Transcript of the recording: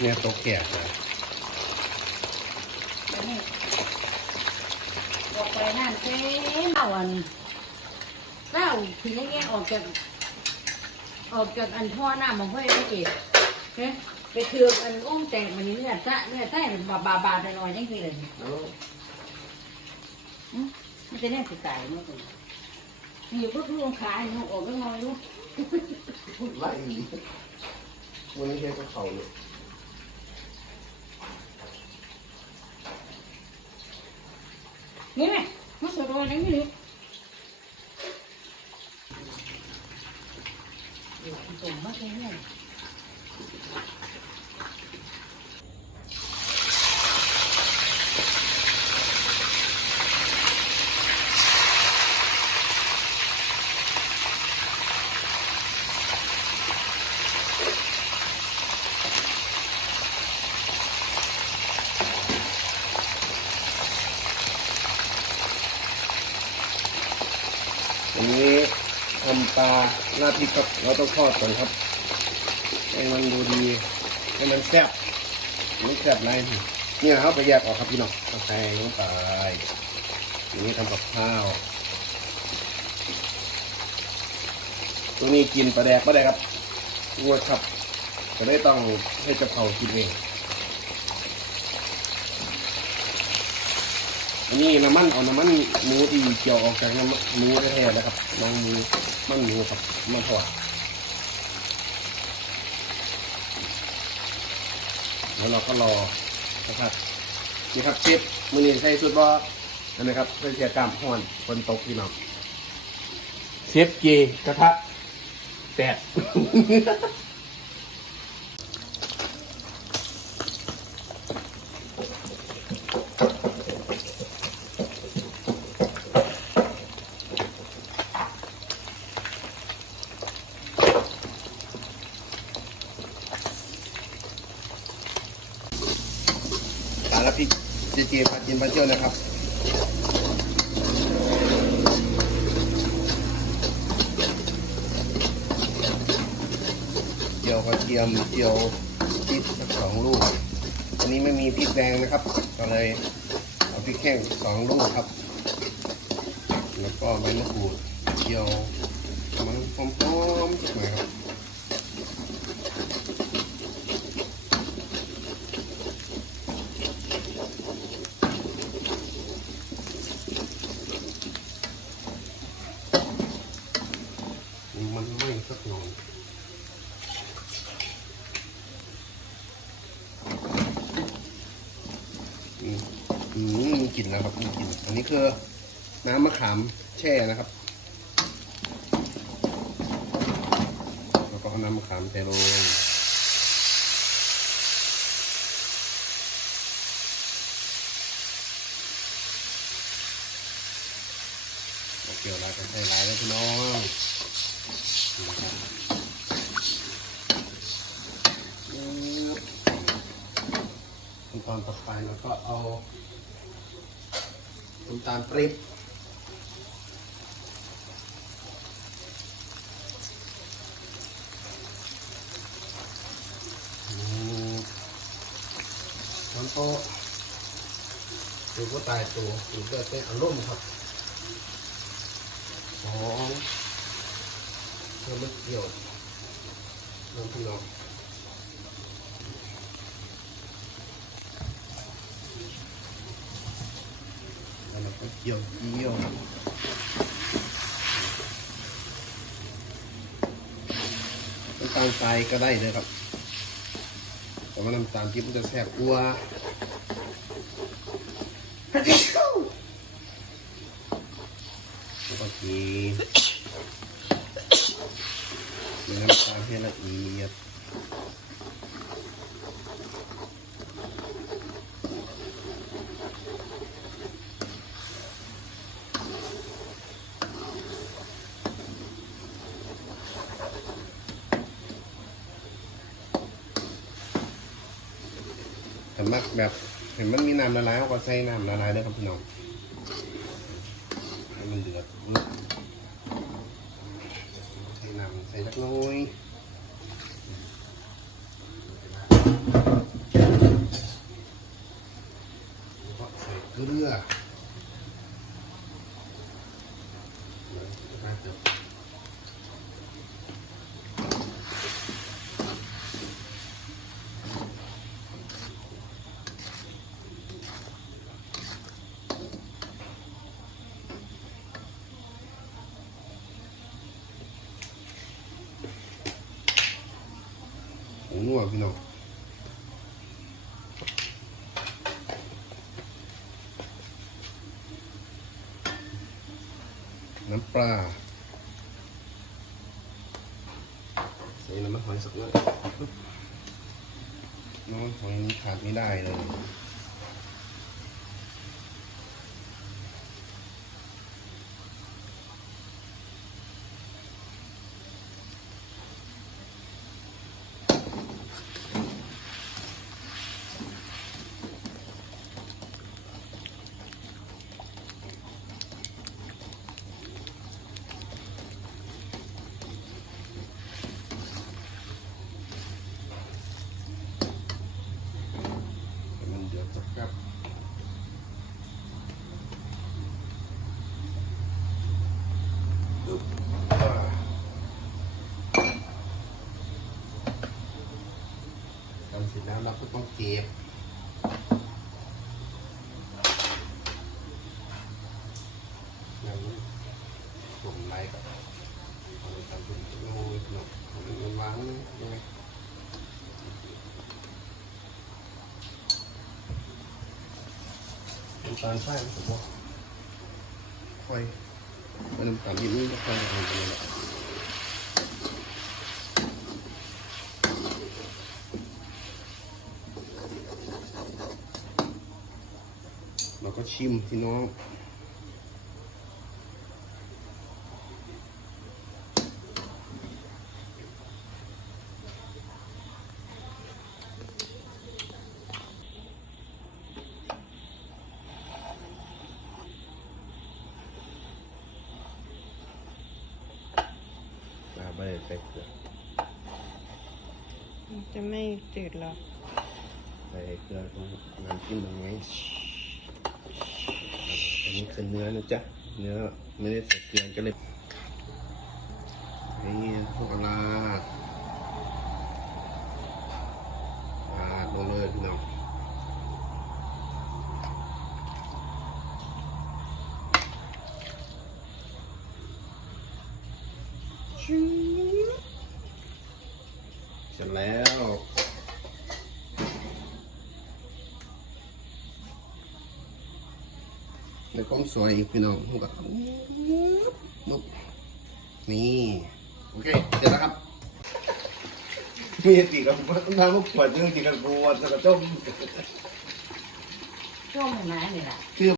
เนี่ยตกแก่เลยแล้วนี่ออกไปนั่นเต้เล่าอันเล่าทีนี้แง่ออกจากออกจากอันท่อหน้ามันเพื่อไปเก็บเฮ้ยไปเถือกอันอุ้มแตกมันนี่เนี่ยจ้าเนี่ยใช่บาบาบาหน่อยๆยังคือเลยอืมมันจะแน่สิตายเมื่อกี้มีอยู่ก็ลูกขายลูกออกก็น้อยลูกไล่อีกวันนี้แค่ก็เขาเลย นี่ไหมมันสดเวันนี้ทำปลาหน้าพริกครับ เราต้องทอดก่อนครับ ให้มันดูดี ให้มันแซ่บมันแซ่บไรนี่นะครับไปแยกออกครับพี่น้องใส่ลงไปอย่างนี้ทำกับข้าว ตัวนี้กินปลาแดกปลาแดกครับงวดครับจะได้ต้องให้เจ้าเขากินเอง นนี้น้ำมันเอาน้ำมันหมูที่เกี่ยวออกจากน้ำหมูแท้ๆนะครับน้ำหมูมันหมูครับมาทอดแล้วเราก็รอนะครับนี่ครับเชฟมือนี้ใช้สุดบออันนี้ครับเพื่อเสียกล้ามห่อนคนตกพี่น้องเชฟเกกระทะแตก รพิษเจเจปาจินปาเจียวนะครับเจียวกระเทียมเจียวพริกสองลูกอันนี้ไม่มีพริกแดงนะครับ ก็เลยเอาพริกแห้งสองลูกครับ แล้วก็ใบมะกรูดเจียวมันหอมๆสักหน่อยครับ มันไม่สักหน่อยอืมอืมมีก ลิ่นแล้วครับมีกลิ่นอันนี้คือน้ำมะขามแช่นะครับแล้วก็เอาน้ำมะขามใส่ลงเกี่ยวลายกันใส่ลายแล้วพี่น้องขั้นตอนต่อไปเราก็เอา น้ำตาลปริบน้ำโต๊ะดูก็ตายตัวดูก็เต้นอารมณ์ครับสองเพื่อไม่เกี่ยวน้ำพี่น้อง แล้ว เราก็เกี่ยวเกี่ยวน้ำตาลทรายก็ได้เลยครับแต่ว่าน้ำตาลที่มันจะแซ่บกว่าแล้วก็ทีน้ำตาลให้ละเอียด มักแบบ เห็นมันมีน้ำละลายเขาก็ใส่น้ำละลายได้ครับพี่น้องให้มันเดือดใส่น้ำใส่เล็กน้อยใส่เกลือ น่าจะผงนัวพี่น้องน้ำปลาใส่น้ำมันหอยสักหน่อยน้ำมันหอยนี้ขาดไม่ได้เลยให้มันเดือดสักครับอึ๊บอ่า ทำเสร็จแล้วเราก็ต้องเก็บอยังนี้ผมไลค์กับเอาไปทำเป็นโน้ตหนกผมเป็นวางยังไงน้ำตาลใช่ผมว่าค่อยเอาน้ำตาลนิดนึงก็ค่อยเอาไปเลย แหละเราก็ชิมพี่น้องมาไม่ได้ใส่เกลือจะไม่จืดหรอใส่เกลือตรงน้ำจิ้มตรงนี้ อันนี้คือเนื้อนะจ๊ะ เนื้อไม่ได้ใส่เกลือก็เลยนี่พวกลาลาลงเลยพี่น้องเสร็จแล้ว แล้วก็สวยอีกพี่น้องผมก็นุบนี่ โอเค เสร็จแล้วครับ มีตีกับต้องทำว่าปวดเรื่องตีกับปวดแล้วก็จมช่วงไหนนี่แหละคือ